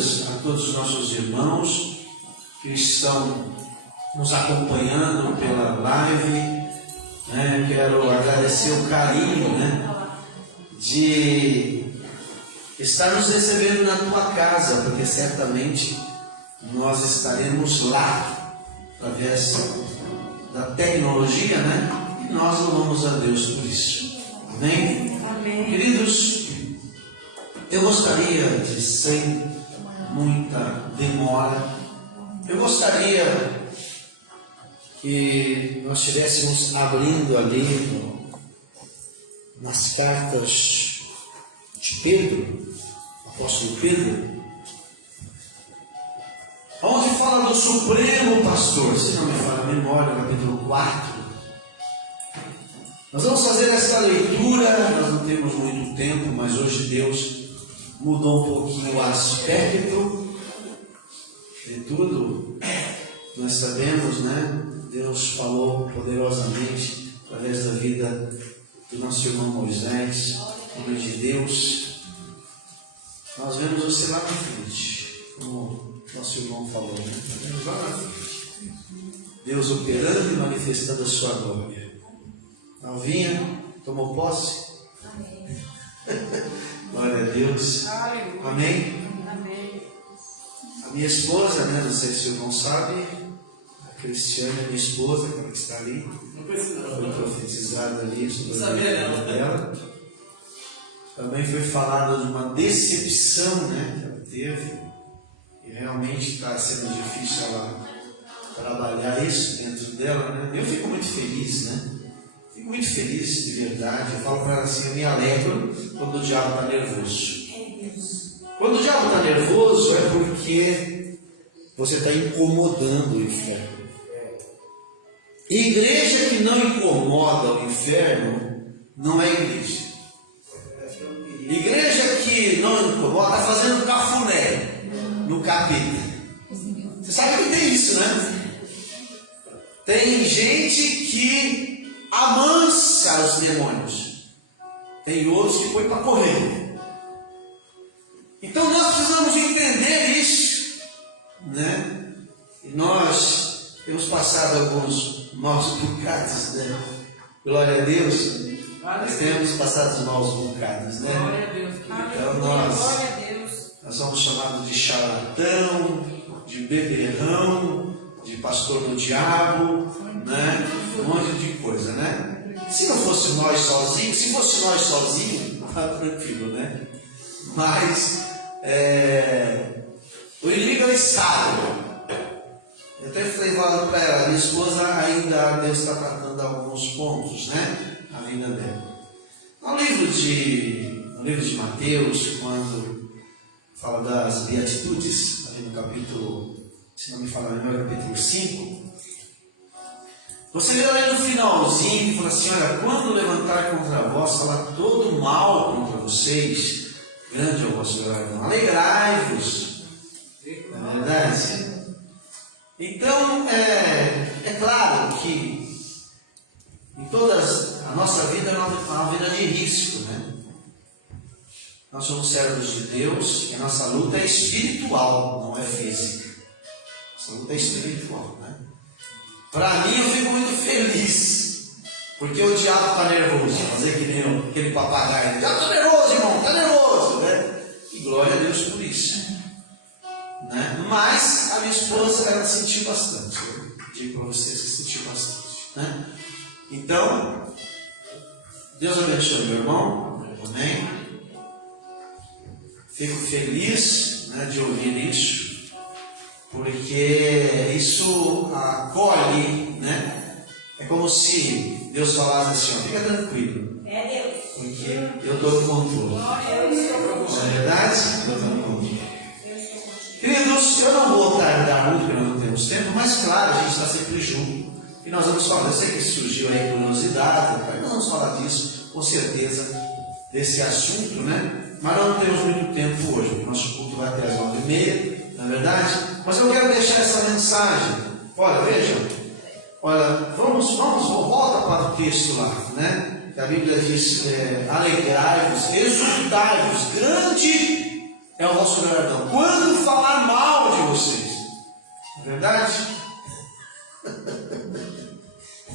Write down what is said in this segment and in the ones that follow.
boas-vindas a todos os nossos irmãos que estão nos acompanhando pela live. Quero agradecer o carinho, de estar nos recebendo na tua casa, porque certamente nós estaremos lá através da tecnologia, e nós louvamos a Deus por isso. Amém? Amém. Queridos, eu gostaria de, sem muita demora, eu gostaria que nós estivéssemos abrindo ali nas cartas de Pedro, apóstolo Pedro, onde fala do Supremo Pastor, se não me falha a memória, capítulo 4. Nós vamos fazer essa leitura, nós não temos muito tempo, mas hoje Deus mudou um pouquinho o aspecto de tudo. Nós sabemos, Deus falou poderosamente através da vida do nosso irmão Moisés, homem de Deus. Nós vemos você lá na frente, como nosso irmão falou, vemos lá na frente. Deus operando e manifestando a sua glória. Alvinha, tomou posse? Amém. Glória a Deus. Amém? Amém. A minha esposa, não sei se o irmão sabe, a Cristiane, minha esposa, aquela que está ali, foi profetizada ali sobre a vida dela. Também foi falado de uma decepção, que ela teve, e realmente está sendo difícil ela trabalhar isso dentro dela, Eu fico muito feliz, Fico muito feliz, de verdade. Eu falo para ela assim, eu me alegro quando o diabo está nervoso. Quando o diabo está nervoso é porque você está incomodando o inferno. Igreja que não incomoda o inferno não é igreja. Igreja que não incomoda está fazendo cafuné no capeta. Você sabe que tem isso, Tem gente que amansa os demônios. Tem outros que põe para correr. Então nós precisamos entender isso, E nós temos passado alguns maus bocados, Glória a Deus. Nós temos passado os maus bocados, Glória a Deus. Então Glória a Deus. nós somos chamados de charlatão, de beberrão, de pastor do diabo, um monte de coisa, Se não fosse nós sozinhos, tá tranquilo, Mas o inimigo é sábio. Eu até falei para ela, minha esposa ainda Deus está tratando alguns pontos, na vida dela. No livro de Mateus, quando fala das beatitudes, ali no capítulo, se não me falha a memória, capítulo 5, você vê ali no finalzinho, que fala assim, olha, quando levantar contra vós, falar todo mal contra vocês, grande é o vosso galardão, alegrai-vos, não é verdade? Então, é claro que em todas a nossa vida é uma vida de risco, Nós somos servos de Deus e a nossa luta é espiritual, não é física. Nossa luta é espiritual, Para mim, eu fico muito feliz, porque o diabo está nervoso, fazer que nem aquele papagaio. Já está nervoso, irmão, está nervoso, E glória a Deus por isso, Mas a minha esposa, ela sentiu bastante. Eu digo para vocês que sentiu bastante, Então, Deus abençoe meu irmão, amém? Fico feliz, de ouvir isso, porque isso acolhe, É como se Deus falasse assim, fica tranquilo. É Deus. Porque eu estou no controle. Não é verdade? Eu estou no controle. Queridos, eu não vou tardar muito, porque nós não temos tempo, mas claro, a gente está sempre junto. E nós vamos falar, eu sei que surgiu aí curiosidade, mas nós vamos falar disso, com certeza, desse assunto, Mas nós não temos muito tempo hoje, nosso culto vai até as 9h30, não é verdade? Mas eu quero deixar essa mensagem. Olha, vejam, volta para o texto lá, que a Bíblia diz, alegrai-vos, exultai-vos, grande é o vosso galardão. Quando fala verdade?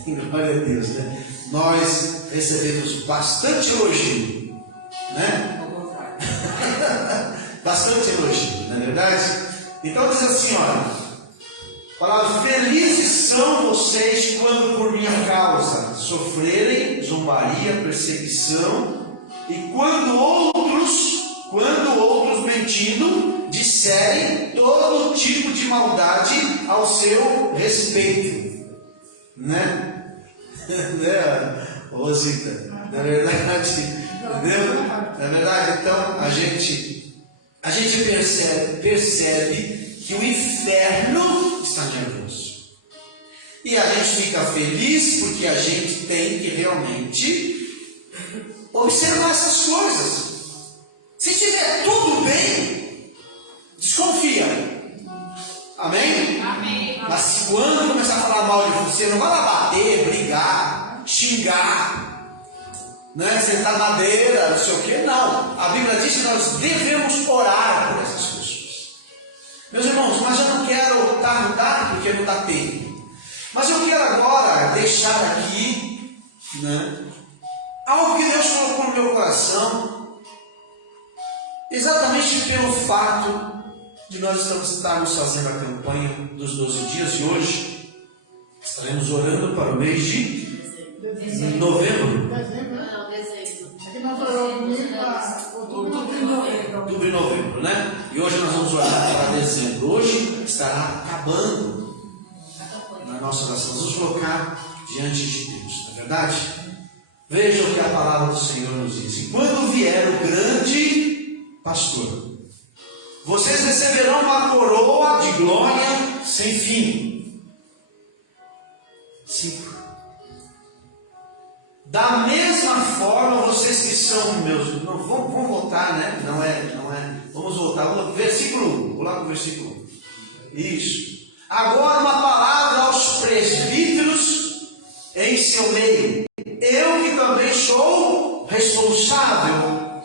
Glória a Deus, né? Nós recebemos bastante elogio, né? Ao contrário. Bastante elogio, não é verdade? Então diz assim, olha, palavra: felizes são vocês quando por minha causa sofrerem zombaria, perseguição, e quando outros mentindo disserem todo tipo de maldade ao seu respeito, né? Rosita, na verdade, entendeu? Na verdade, então a gente percebe que o inferno está nervoso. E a gente fica feliz porque a gente tem que realmente observar essas coisas. Se estiver tudo bem, desconfia. Amém? Amém. Mas quando começar a falar mal de você, não vai lá bater, brigar, xingar, né? Sentar madeira, não sei o que, não. A Bíblia diz que nós devemos orar por essas pessoas. Meus irmãos, mas eu não quero mudar porque não dá tempo. Mas eu quero agora deixar aqui, né, algo que Deus colocou no meu coração, exatamente pelo fato de nós estarmos fazendo a campanha dos 12 dias, e hoje estaremos orando para o mês de novembro. Não, dezembro. Aqui nós oramos para outubro e novembro. Outubro e novembro, né? E hoje nós vamos orar para dezembro. Hoje estará acabando na nossa oração. Vamos colocar diante de Deus, não é verdade? Veja o que a palavra do Senhor nos diz: e quando vier o grande pastor, vocês receberão uma coroa de glória sem fim. 5. Da mesma forma, vocês que são meus... Não, vamos voltar, né? Não é. Vamos voltar. Versículo 1. Vou lá para o versículo 1. Isso. Agora uma palavra aos presbíteros em seu meio. Eu que também sou responsável.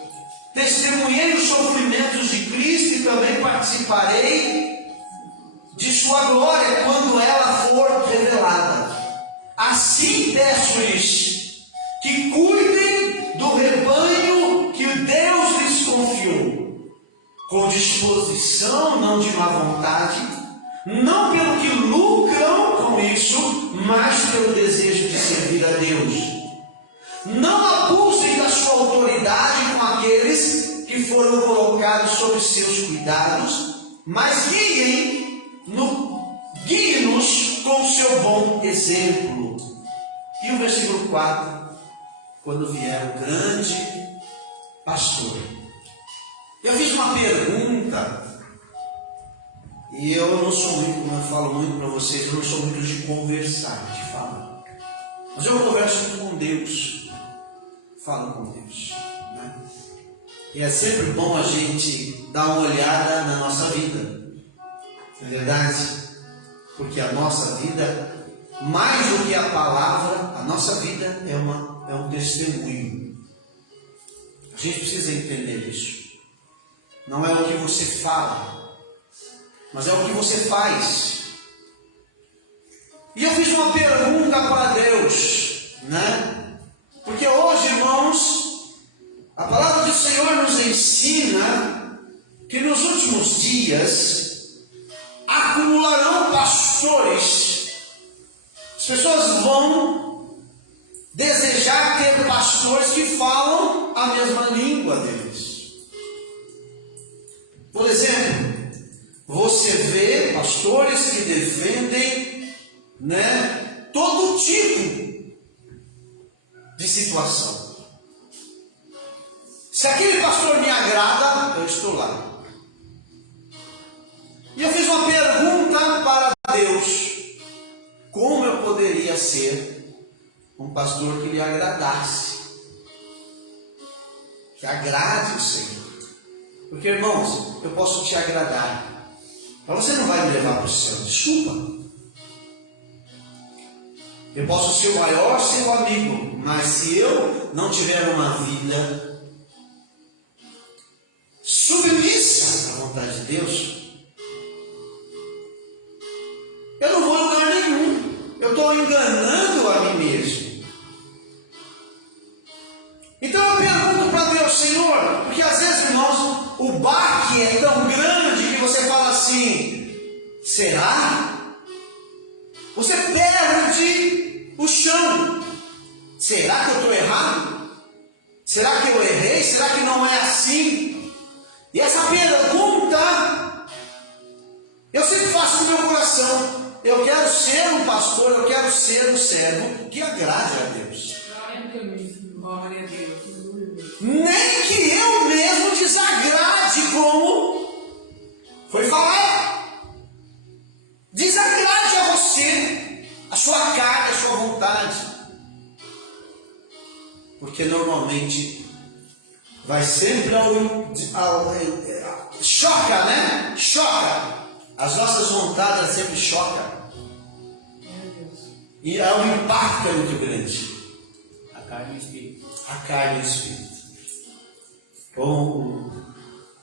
Testemunhei os sofrimentos de Cristo e também participarei de sua glória quando ela for revelada. Assim peço-lhes que cuidem do rebanho que Deus lhes confiou, com disposição, não de má vontade, não pelo que lucram com isso, mas pelo desejo de servir a Deus. Não abusem da sua autoridade com aqueles que foram colocados sob seus cuidados, mas guiem-nos com o seu bom exemplo. E o versículo 4, quando vier o grande pastor. Eu fiz uma pergunta, e eu não sou muito, como eu falo muito para vocês, eu não sou muito de conversar, de falar. Mas eu converso muito com Deus. Falo com Deus, né? E é sempre bom a gente dar uma olhada na nossa vida, não é verdade? Porque a nossa vida, mais do que a palavra, a nossa vida é um testemunho. A gente precisa entender isso. Não é o que você fala, mas é o que você faz. E eu fiz uma pergunta para Deus, né? Porque hoje, irmãos, a palavra do Senhor nos ensina que nos últimos dias acumularão pastores. As pessoas vão desejar ter pastores que falam a mesma língua deles. Por exemplo, você vê pastores que defendem, né, todo tipo de situação. Se aquele pastor me agrada, eu estou lá. E eu fiz uma pergunta para Deus: como eu poderia ser um pastor que lhe agradasse, que agrade o Senhor? Porque, irmãos, eu posso te agradar, mas você não vai me levar para o céu, desculpa. Eu posso ser o maior seu amigo, mas se eu não tiver uma vida submissa à vontade de Deus, estou enganando a mim mesmo. Então eu pergunto para Deus, Senhor, porque às vezes, irmãos, o baque é tão grande que você fala assim: será? Você perde o chão. Será que eu estou errado? Será que eu errei? Será que não é assim? E essa pergunta eu sempre faço no meu coração. Eu quero ser um pastor, eu quero ser um servo que agrade a Deus. Glória a Deus. Glória a Deus. Nem que eu mesmo desagrade, como foi falado. Desagrade a você, a sua carne, a sua vontade. Porque normalmente vai sempre choca, né? Choca. As nossas vontades sempre chocam. E o impacto é muito grande. A carne e o espírito. A carne e o espírito. Como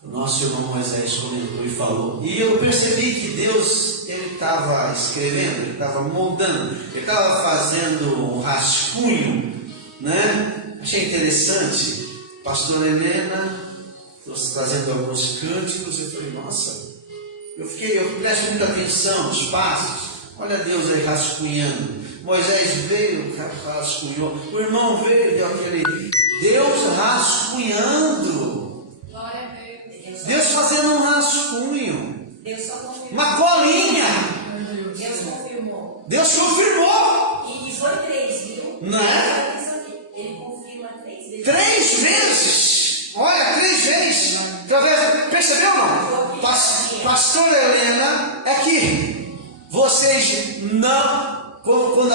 o nosso irmão Moisés comentou e falou. E eu percebi que Deus, ele estava escrevendo, ele estava moldando, ele estava fazendo um rascunho, né? Achei interessante. Pastora Helena trazendo alguns cânticos. Eu falei, nossa, eu presto muita atenção nos passos. Olha Deus aí rascunhando. Moisés veio, rascunhou. O irmão veio, deu aquele Deus rascunhando. Glória a Deus. Deus fazendo um rascunho. Deus só confirmou. Uma colinha. Deus confirmou. Deus confirmou. E foi 3, viu? Né? Ele confirma 3 vezes. 3 vezes. Olha, 3 vezes. Percebeu ou não? Pastora Helena, é que vocês não. Quando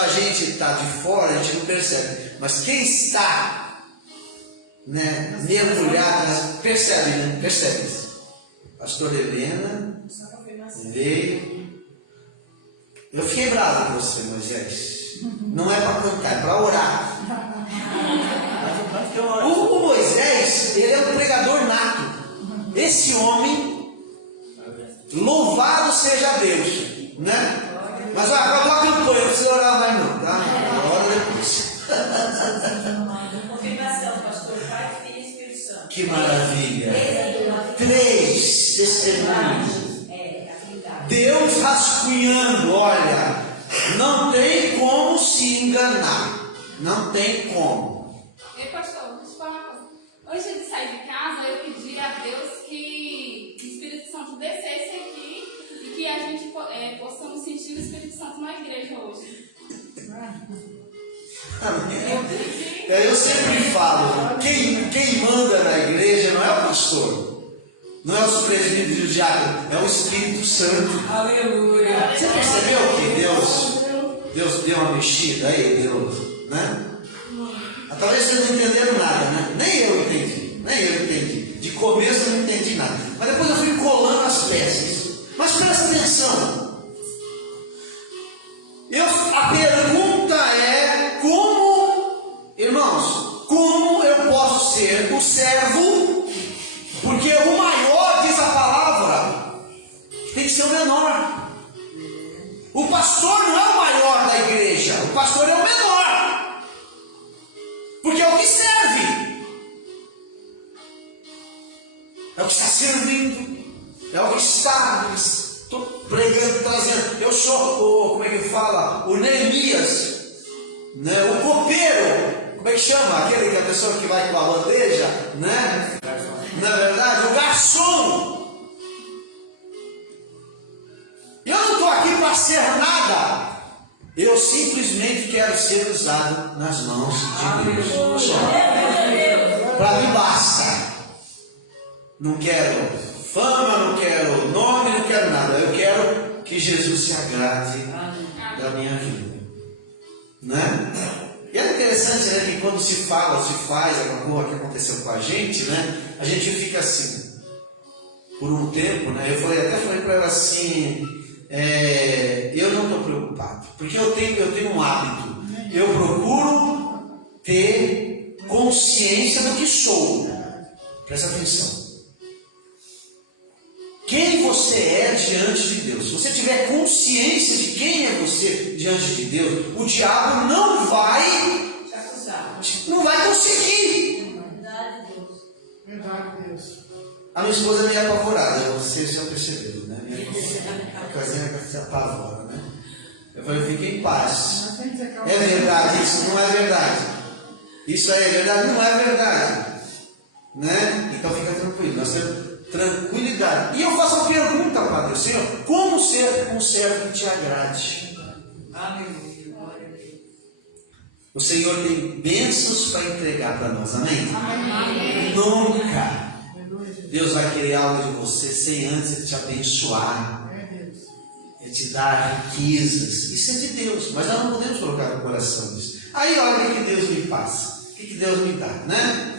a gente está de fora, a gente não percebe. Mas quem está, né, mergulhado, percebe, né? Percebe isso. Pastora Helena veio. Eu fiquei bravo com você, Moisés. Não é para cantar, é para orar. O Moisés, ele é um pregador nato. Esse homem, louvado seja Deus, né? Mas acabou a campanha, não precisa orar mais não, tá? Ora depois. Confirmação, pastor. Pai, Filho e Espírito Santo. Que maravilha. 3 testemunhos. Deus rascunhando, olha, não tem como se enganar. Não tem como. Ei, pastor, deixa eu falar uma coisa. Antes de sair de casa, eu pedi a Deus que o Espírito Santo descesse aqui e que a gente possamos sentir o Espírito Santo na igreja hoje. Eu sempre falo, quem manda na igreja não é o pastor, não é os presbíteros e o diácono, é o Espírito Santo. Aleluia. Você percebeu que Deus deu uma mexida aí, Deus, né? Talvez vocês não entenderam nada, né? Nem eu entendi. De começo eu não entendi nada. Mas depois eu fui colando as peças. Mas presta atenção. A pergunta é como, irmãos, como eu posso ser o servo? Porque o maior, diz a palavra, tem que ser o menor. O pastor não é o maior da igreja, o pastor é o menor. Porque é o que serve. É o que está servindo. É o que está pregando, trazendo. Eu sou como é que fala? O Neemias, né? O copeiro. Como é que chama? Aquele que é a pessoa que vai com a bandeja, né? Na verdade, o garçom. Eu não estou aqui para ser nada. Eu simplesmente quero ser usado nas mãos de Deus. Só. Para mim basta. Não quero fama, não quero nome, não quero nada. Eu quero que Jesus se agrade da minha vida. Né? E é interessante, né, que quando se fala, se faz alguma coisa que aconteceu com a gente, né, a gente fica assim, por um tempo, né, eu até falei para ela assim, eu não estou preocupado, porque eu tenho um hábito, eu procuro ter consciência do que sou. Presta atenção. quem você é diante de Deus, se você tiver consciência de quem é você diante de Deus, o diabo não vai Te acusar. conseguir. Verdade, Deus. Verdade, Deus. A minha esposa é meio apavorada, vocês já perceberam, né? A coisinha que se apavora, né? Eu falei, fique em paz. Mas tem que dizer que É verdade, isso não é verdade. Isso aí é verdade, não é verdade. Né? Então fica tranquilo, nós temos tranquilidade. E eu faço uma pergunta para Deus, Senhor, como ser um servo que te agrade? Aleluia. Glória a Deus. O Senhor tem bênçãos para entregar para nós, amém? Amém. Nunca Aleluia, Jesus. Deus vai querer algo de você sem antes te abençoar, É Deus. te dar riquezas. Isso é de Deus, mas nós não podemos colocar no coração disso. Aí olha o que Deus me passa, o que Deus me dá, né?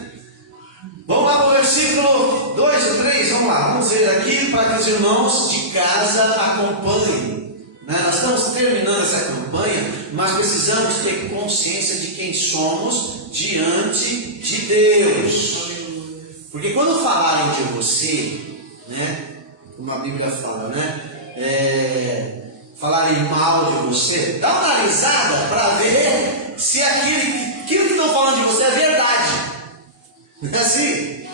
Vamos lá para o versículo 2 ou 3, vamos lá, vamos ver aqui para que os irmãos de casa acompanhem. Né? Nós estamos terminando essa campanha, mas precisamos ter consciência de quem somos diante de Deus. Porque quando falarem de você, né, como a Bíblia fala, né, falarem mal de você, dá uma analisada para ver se aquilo que estão falando de você é verdade. Não é assim?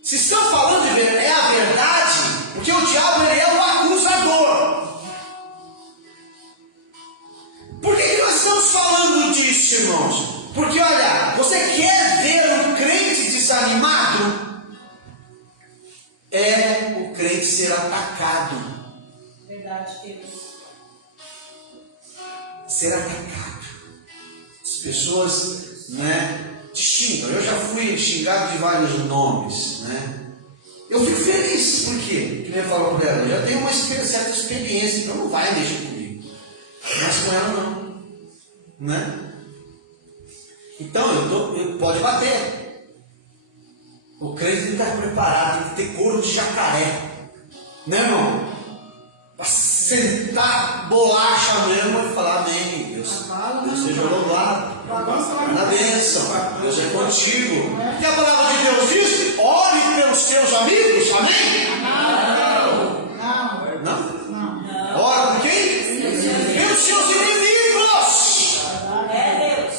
Se estão falando de verdade, é a verdade, porque o diabo ele é o acusador. Por que nós estamos falando disso, irmãos? Porque olha, você quer ver um crente desanimado? É o crente ser atacado. Verdade, Deus. Ser atacado. As pessoas, né, te xingam. Eu já fui xingado de vários nomes, né? Eu fico feliz, por quê? Que nem eu falo para ela, eu já tenho uma certa experiência, então não vai mexer comigo. Mas com ela não, né? Então pode bater. O crente tem que estar preparado, tem que ter couro de jacaré, né, irmão? Para sentar bolacha mesmo e falar amém, Deus seja louvado. Na bênção, Deus é contigo. E a palavra de Deus diz: ore pelos teus amigos, amém? Não? Ora por quem? Pelos seus inimigos. É Deus.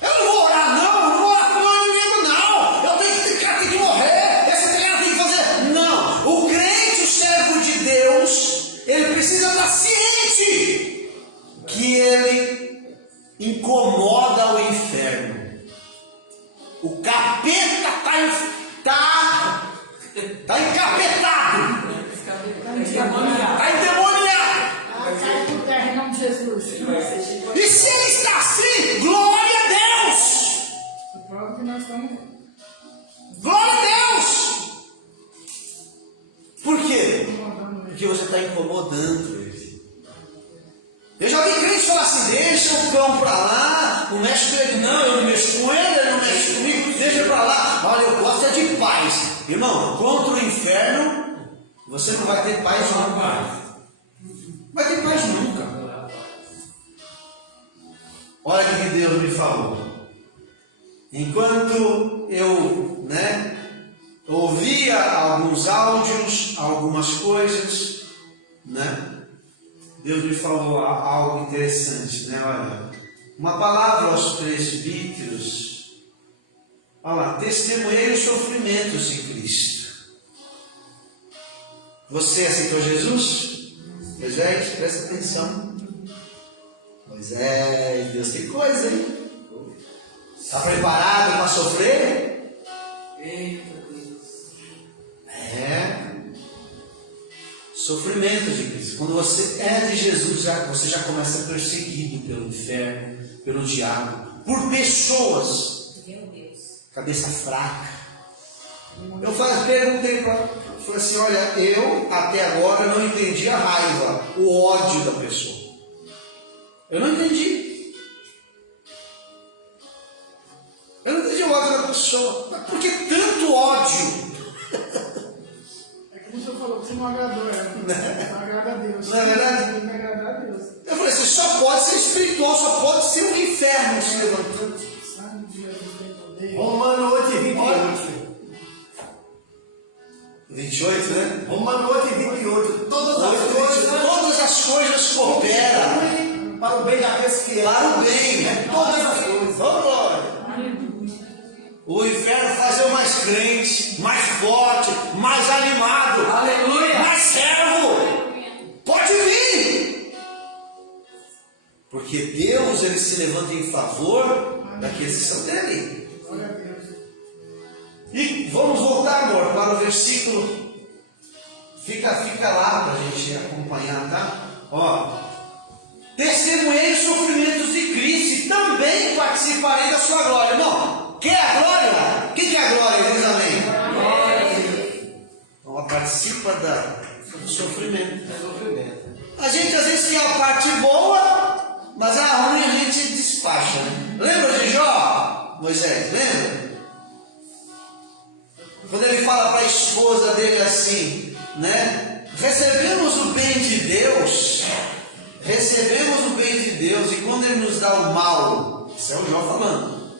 Eu não vou orar, não. Eu não vou orar pro meu inimigo, não. Eu tenho que ficar, tem que morrer. Esse cara tem que fazer. Não. O crente, o servo de Deus, ele precisa estar ciente que ele incomoda o inferno. O capeta está encapetado. Está endemoniado. Cai por terra em nome de Jesus. E se ele está assim, glória a Deus. Eu provo que nós estamos. Glória a Deus. Por quê? Incomodando ele. Porque você está incomodando ele. Eu já vi crente falar assim: deixa o cão para lá, não mexe com ele, não, eu não mexo com ele não mexe comigo, deixa para lá. Olha, eu gosto é de paz. Irmão, contra o inferno, você não vai ter paz nunca. Vai ter paz nunca. Olha o que Deus me falou. Enquanto eu, ouvia alguns áudios, algumas coisas, Deus me falou algo interessante, Olha, uma palavra aos presbíteros. Olha lá, testemunhei os sofrimentos de Cristo. Você aceitou Jesus? Moisés, presta atenção. Moisés, Deus tem coisa, hein? Está preparado para sofrer? Eita Deus. Sofrimento de Cristo. Quando você é de Jesus, você já começa a ser perseguido pelo inferno, pelo diabo, por pessoas. Meu Deus. Cabeça fraca. Eu perguntei para ela, falei assim: olha, eu até agora não entendi a raiva, o ódio da pessoa. Eu não entendi. Eu não entendi o ódio da pessoa. Mas por que tanto ódio? É como o senhor falou que você não agradou ela. Não agrada a Deus. Não é verdade? Tem que agradar a Deus. Eu falei: você só pode ser espiritual, só pode ser um inferno se levantando. Sangue de Jesus tem poder. Romano 8:28. 28. né? Romanos 8:28. Todas as coisas cooperam para o bem daqueles que para o bem. Todas as coisas. Oh, glória. O inferno faz eu mais crente, mais forte, mais animado, Aleluia. mais servo. Pode vir. Porque Deus, ele se levanta em favor daqueles que são dele. Glória a Deus. E vamos voltar, amor, para o versículo. Fica lá para a gente acompanhar, tá? Ó. Testemunhei os sofrimentos de Cristo e também participarei da sua glória. Irmão, quer a glória? O que é a glória? Diz amém. Então, participa do sofrimento. A gente às vezes quer a parte boa, mas a ruim a gente despacha, né? Lembra de Jó, Moisés? Lembra? Quando ele fala para a esposa dele assim, né? Recebemos o bem de Deus, e quando ele nos dá o mal, isso é o Jó falando,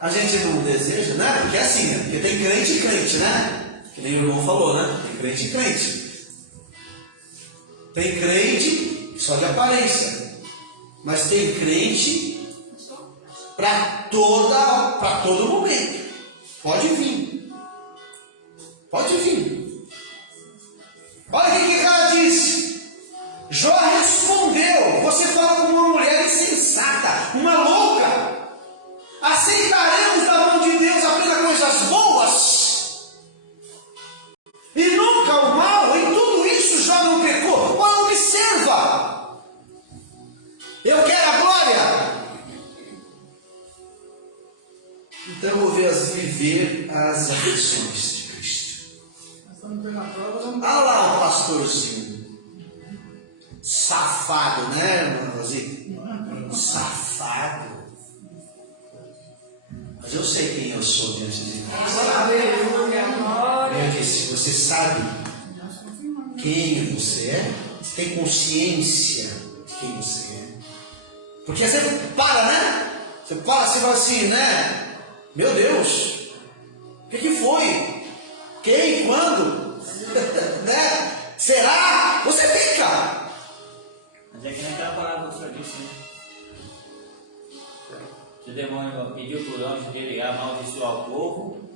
a gente não deseja, né? Porque é assim, né? Porque tem crente e crente, né? Que nem o irmão falou, né? Tem crente e crente. Tem crente só de aparência, mas tem crente para todo momento. Pode vir. Olha o que o cara disse. Jó respondeu: você fala como uma mulher insensata, uma louca. Aceitaremos da mão de Deus apenas coisas boas e nunca o mal. Em tudo isso Jó não pecou. Olha, observa. Eu quero a glória. Então eu vou viver as aflições de Cristo. Nós estamos vendo a prova. Olha lá o pastorzinho. Safado, né, irmã Rosita? Safado. Mas eu sei quem eu sou diante de Deus. Eu disse, você sabe quem você é? Você tem consciência de quem você é? Porque você para, né? Você para, você fala assim, né? Meu Deus, o que foi? Quem? Quando? Né? Será? Você fica. Mas é que naquela palavra que o senhor disse, né? Que o demônio pediu para o anjo dele amaldiçoar o povo.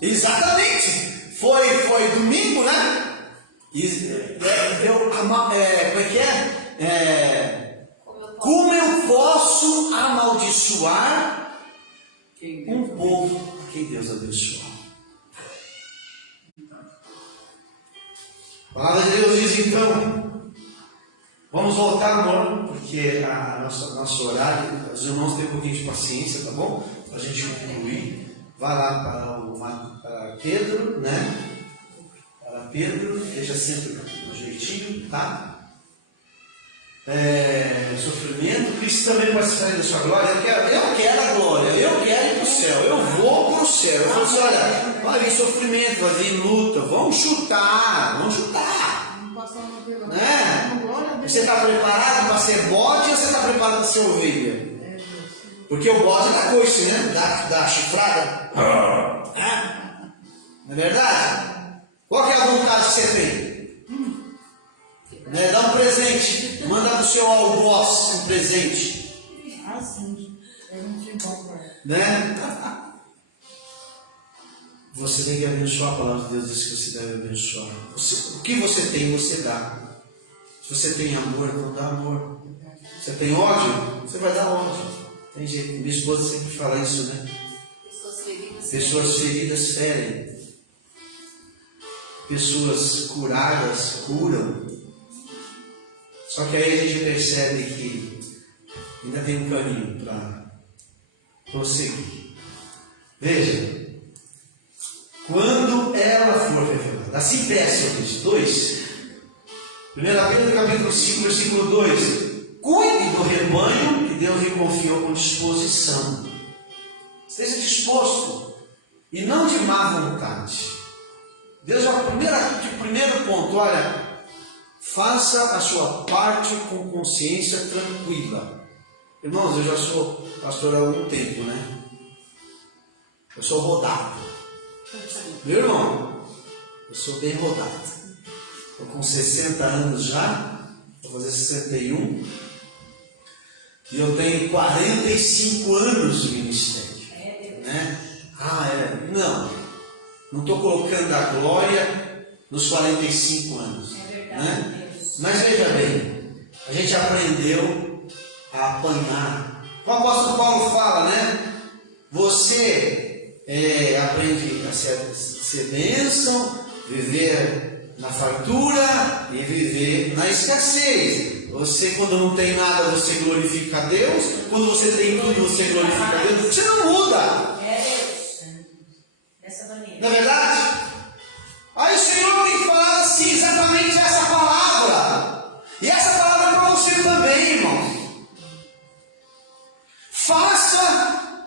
Exatamente. Foi domingo, né? Como é que é? Como eu posso amaldiçoar um povo a quem Deus abençoou? A palavra de Deus diz então, vamos voltar, amor, porque nosso horário, os irmãos têm um pouquinho de paciência, tá bom? Para a gente concluir. Vai lá para Pedro, né? Para Pedro, deixa sempre no jeitinho, tá? Sofrimento, Cristo também vai sair da sua glória. Eu quero a glória, eu quero ir para o céu, eu vou para o céu. Eu falo assim, olha, vai vir sofrimento, vai vir luta, vamos chutar. Né? Você está preparado para ser bode ou você está preparado para ser ovelha? Porque o bode dá coice, né? Dá chifrada. Não é verdade? Qual que é a vontade que você tem? Né? Dá um presente. Manda para o seu algoz um presente. Ah, sim. Eu não tinha bom para ela. Né? Você tem que abençoar. A palavra de Deus diz que você deve abençoar. O que você tem, você dá. Se você tem amor, então dá amor. Você tem ódio, você vai dar ódio. Tem jeito. Minha esposa sempre fala isso, né? Pessoas feridas ferem. Pessoas curadas curam. Só que aí a gente percebe que ainda tem um caminho para prosseguir. Veja, quando ela for revelada, assim peça, 2, 1 Pedro capítulo 5, versículo 2: cuide do rebanho que Deus lhe confiou com disposição. Esteja disposto e não de má vontade. Deus é o primeiro ponto, olha, faça a sua parte com consciência tranquila. Irmãos, eu já sou pastor há algum tempo, né? Eu sou rodado. Meu irmão, Eu sou bem rodado. Estou com 60 anos já, vou fazer 61. E eu tenho 45 anos de ministério. Né? Não estou colocando a glória nos 45 anos. É verdade, Né? Deus. Mas veja bem, a gente aprendeu a apanhar. O apóstolo Paulo fala, né? Você aprende a ser bênção, viver na fartura e viver na escassez. Você, quando não tem nada, você glorifica a Deus. Quando você tem tudo, você glorifica a Deus. Você não muda. É Deus. Dessa maneira. Não é verdade? Aí o Senhor tem falado assim, exatamente essa palavra. E essa palavra é para você também, irmão. Faça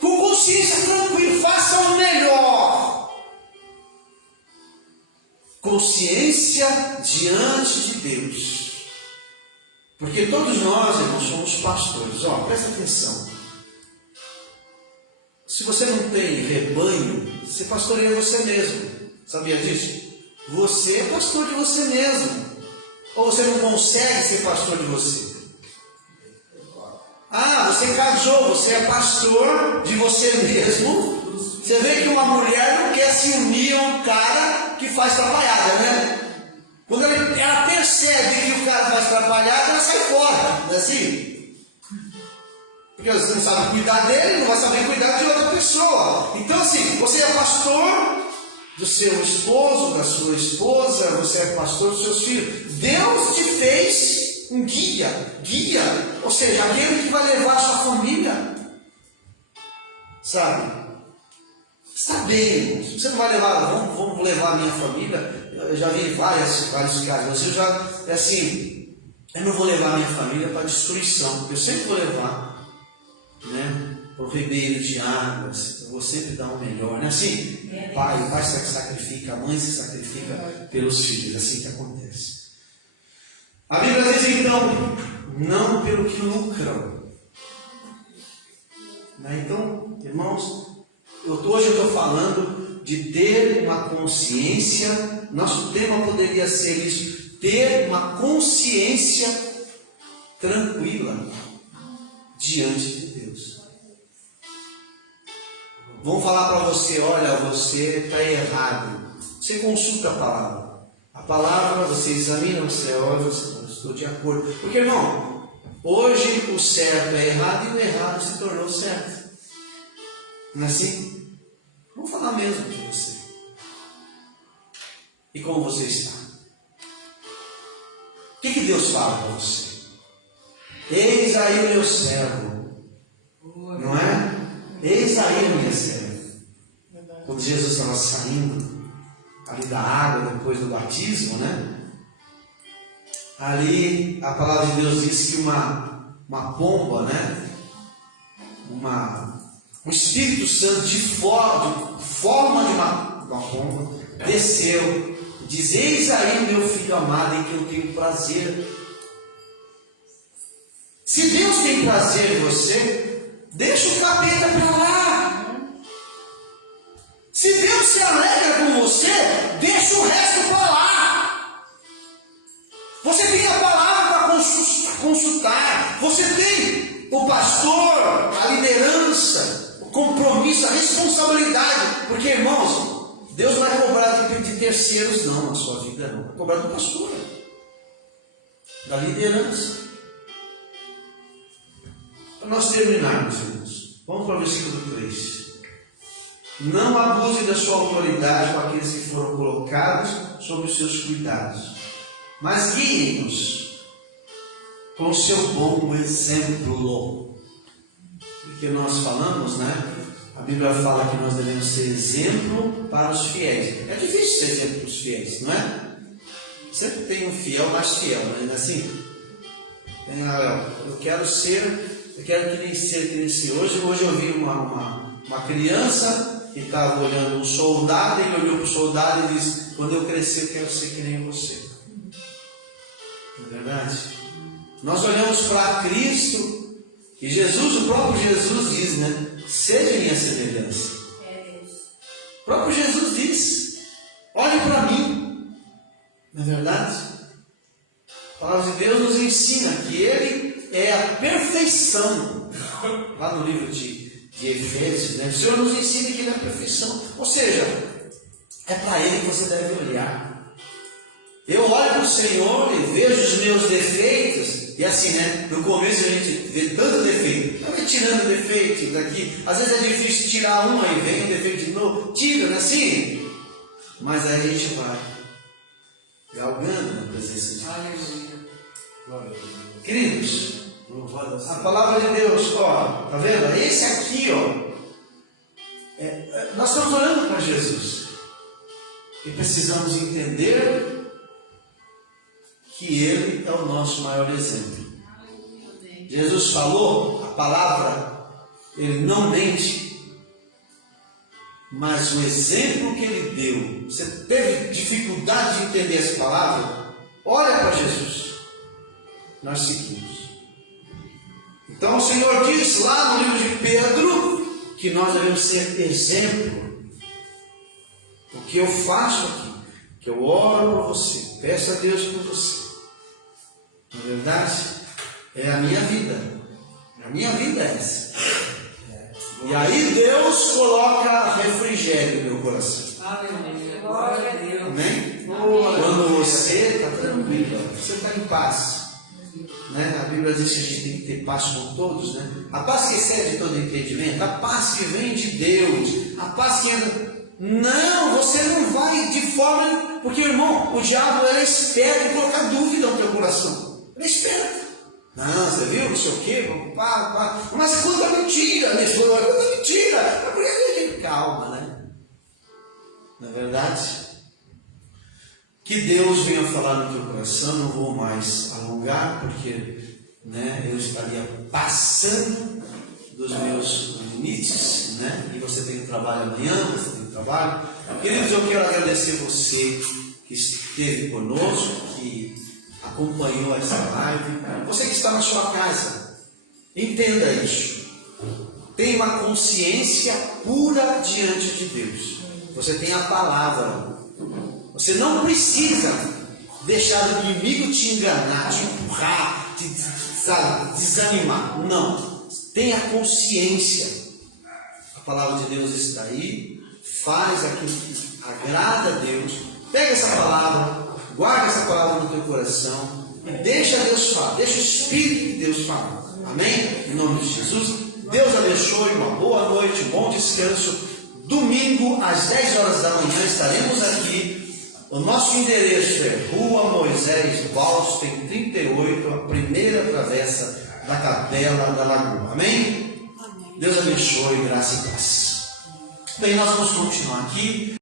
com consciência tranquila, faça o melhor. Consciência diante de Deus. Porque todos nós, irmãos, somos pastores. Ó, presta atenção. Se você não tem rebanho, você pastoreia você mesmo. Sabia disso? Você é pastor de você mesmo. Ou você não consegue ser pastor de você? Você casou, você é pastor de você mesmo. Você vê que uma mulher não quer se unir a um cara que faz trabalhada, né? Quando ela percebe que o cara faz trabalhada, ela sai fora, não é assim? Porque você não sabe cuidar dele, não vai saber cuidar de outra pessoa. Então assim, você é pastor do seu esposo, da sua esposa, você é pastor dos seus filhos. Deus te fez um guia, ou seja, aquele que vai levar a sua família, sabe? Está bem, irmãos. Você não vai levar, vamos levar a minha família. Eu já vi vários casos. Você já é assim, eu não vou levar a minha família para destruição. Eu sempre vou levar, né, para o ribeiro de águas. Eu vou sempre dar o melhor, né? Assim, o pai se sacrifica, a mãe se sacrifica pelos filhos. É assim que acontece. A Bíblia diz então, não pelo que lucram. Então, irmãos, hoje eu estou falando de ter uma consciência. Nosso tema poderia ser isso: ter uma consciência tranquila diante de Deus. Vão falar para você: olha, você está errado. Você consulta a palavra. A palavra, você examina, você olha, você fala: estou de acordo. Porque, irmão, hoje o certo é errado e o errado se tornou certo. Não é assim? Vamos falar mesmo de você. E como você está? O que Deus fala para você? Eis aí o meu servo. Não é? Eis aí a minha serva. Quando Jesus estava saindo ali da água depois do batismo, né? Ali a palavra de Deus diz que uma pomba, né? O Espírito Santo de forma de uma pomba desceu, diz: eis aí o meu filho amado em que eu tenho prazer. Se Deus tem prazer em você, deixa o capeta para lá. Se Deus se alegra com você, deixa o resto para lá. Você tem a palavra para consultar, você tem o pastor, a liderança, o compromisso, a responsabilidade. Porque, irmãos, Deus não vai cobrar de terceiros não na sua vida, não. Vai cobrar do pastor, da liderança. Para nós terminarmos, irmãos, vamos para o versículo 3. Não abuse da sua autoridade com aqueles que foram colocados sob os seus cuidados, mas guiem-nos com o seu bom exemplo. Porque nós falamos, né? A Bíblia fala que nós devemos ser exemplo para os fiéis. É difícil ser exemplo para os fiéis, não é? Sempre tem um fiel mais fiel, não é assim? Eu quero que nem ser. Hoje eu vi uma criança que estava olhando um soldado, e ele olhou para o soldado e disse: quando eu crescer eu quero ser que nem você. Não é verdade? Nós olhamos para Cristo e Jesus, o próprio Jesus diz, né? Seja minha semelhança. O próprio Jesus diz: olhe para Não é verdade? A palavra de Deus nos ensina que Ele é a perfeição. Lá no livro de Efésios, né? O Senhor nos ensina que Ele é a perfeição. Ou seja, é para Ele que você deve olhar. Eu olho para o Senhor e vejo os meus defeitos. E assim, né? No começo a gente vê tanto defeito. Vai tirando defeito daqui. Às vezes é difícil tirar um, aí vem um defeito de novo. Tira, não é assim? Mas aí a gente vai galgando na presença de Deus. Aleluia. Queridos, a palavra de Deus, ó, tá vendo? Esse aqui, ó, nós estamos olhando para Jesus e precisamos entender que Ele é o nosso maior exemplo. Jesus falou, a palavra, Ele não mente, mas o exemplo que Ele deu, você teve dificuldade de entender essa palavra? Olha para Jesus, nós seguimos. Então o Senhor diz lá no livro de Pedro que nós devemos ser exemplo. O que eu faço aqui, que eu oro por você, peço a Deus por você, na verdade, é a minha vida. A minha vida é essa. E aí Deus coloca refrigério no meu coração. Aleluia. Glória a Deus. Amém? Quando você está tranquilo, você está em paz. Né? A Bíblia diz que a gente tem que ter paz com todos, né? A paz que excede todo entendimento, a paz que vem de Deus, a paz que entra. Não, você não vai de forma. Porque, irmão, o diabo é esperto em colocar dúvida no teu coração. Ele é esperto. Não, você viu? Não sei o quê, mas quanta mentira, quanta mentira. Por que calma, né? Na verdade, que Deus venha falar no teu coração. Não vou mais alongar, porque né, eu estaria passando dos meus limites, né? E você tem trabalho amanhã, você tem trabalho. Queridos, eu quero agradecer você que esteve conosco, que acompanhou essa live. Você que está na sua casa, entenda isso. Tenha uma consciência pura diante de Deus. Você tem a palavra. Você não precisa deixar o inimigo te enganar, te empurrar, te desanimar. Não. Tenha consciência. A palavra de Deus está aí. Faz aquilo que agrada a Deus. Pega essa palavra, guarda essa palavra no teu coração e deixa Deus falar. Deixa o Espírito de Deus falar. Amém? Em nome de Jesus. Deus abençoe. Uma boa noite, um bom descanso. Domingo, às 10 horas da manhã, estaremos aqui. O nosso endereço é Rua Moisés Wallstein 38, a primeira travessa da Capela da Lagoa. Amém? Deus abençoe, graça e paz. Bem, nós vamos continuar aqui.